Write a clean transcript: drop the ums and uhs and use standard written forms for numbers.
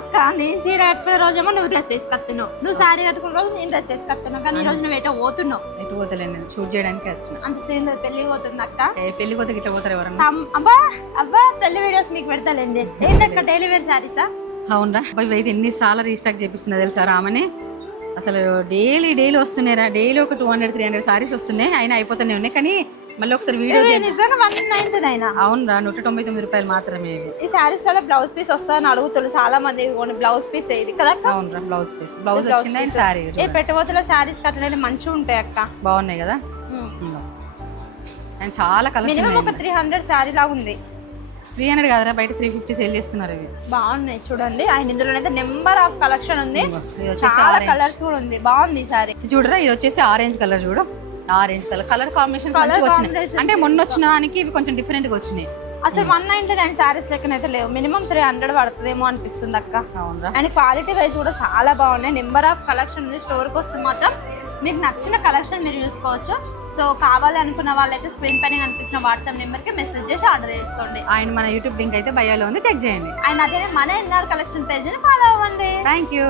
అక్క నేను చీర కట్టుకునే రోజేమో నువ్వు డ్రెస్ వేసుకొస్తున్నావు, నువ్వు సారీ కట్టుకున్న రోజు నేను డ్రెస్ వేసుకొస్తున్నావు, కానీ ఈ రోజు నువ్వు ఎటో పోతున్నావు. ఎటు పోతలేను, నేను షూట్ చేయడానికి వచ్చిన. అంత సీన్ లేదు, పెళ్లి పోతుంది అక్క. పెళ్లి పోతే గిట్ట పోతారు ఎవరన్నా? అబ్బా అబ్బా పెళ్లి వీడియోస్ మీకు పెడతాలేండి. ఏంటక్క డైలీ వేర్ సారీసా? అవునరా, అయితే ఎన్నిసార్లు రీస్టాక్ చేపిస్తున్నా తెలుసా రామని. అసలు డైలీ వస్తున్నాయిరా, డైలీ ఒక 200-300 సారీస్ వస్తున్నాయి, అయినా అయిపోతూనే ఉన్నాయి. కానీ మళ్ళీ ఒకసారి వీడియో నిజంగా 199. అవునరా, 199 రూపాయలు మాత్రమే. ఈ సారీస్ లో బ్లౌజ్ పీస్ వస్తుందని అడుగుతారు చాలా మంది, బ్లౌజ్ పీస్ ఇది కదా? అవునరా, బ్లౌజ్ పీస్ బ్లౌజ్ వచ్చింది. సారీ ఏ పెట్టబోతుల సారీస్ కట్టడానికి మంచిగా ఉంటాయి అక్క, బాగున్నాయి కదా. అండ్ చాలా కలర్స్ మినిమం ఒక 300 సారీ లాగా ఉంది. 300 కాదురా, బయట 350 సేల్ చేస్తున్నారు. ఇవి బాగున్నాయి చూడండి. ఆయన ఇందులో అయితే నెంబర్ ఆఫ్ కలెక్షన్ ఉంది, చాలా కలర్స్ కూడా ఉంది. బాగుంది సారీ. చూడరా, ఇది వచ్చేసి ఆరెంజ్ కలర్. చూడు, ఆరెంజ్ కలర్ కాంబినేషన్ వచ్చినాయి. అంటే మొన్న వచ్చిన దానికి ఇవి కొంచెం డిఫరెంట్ గా వచ్చినాయి. అసలు 199 సారీస్ లెక్కనైతే లేవు, మినిమం 300 పడుతుందేమో అనిపిస్తుంది అక్క. అండ్ క్వాలిటీ వైజ్ కూడా చాలా బాగున్నాయి. నెంబర్ ఆఫ్ కలెక్షన్ ఉంది. స్టోర్కి వస్తే మాత్రం మీకు నచ్చిన కలెక్షన్ మీరు చూసుకోవచ్చు. సో కావాలి అనుకున్న వాళ్ళైతే స్క్రీన్ పైన కనిపించిన వాట్సాప్ నెంబర్కి మెసేజ్ చేసి ఆర్డర్ చేసుకోండి. ఆయన మన యూట్యూబ్ లింక్ అయితే బయోలో ఉంది, చెక్ చేయండి. అండ్ అదే మన ఎన్ఆర్ కలెక్షన్ పేజ్ని ఫాలో అవ్వండి. Thank you.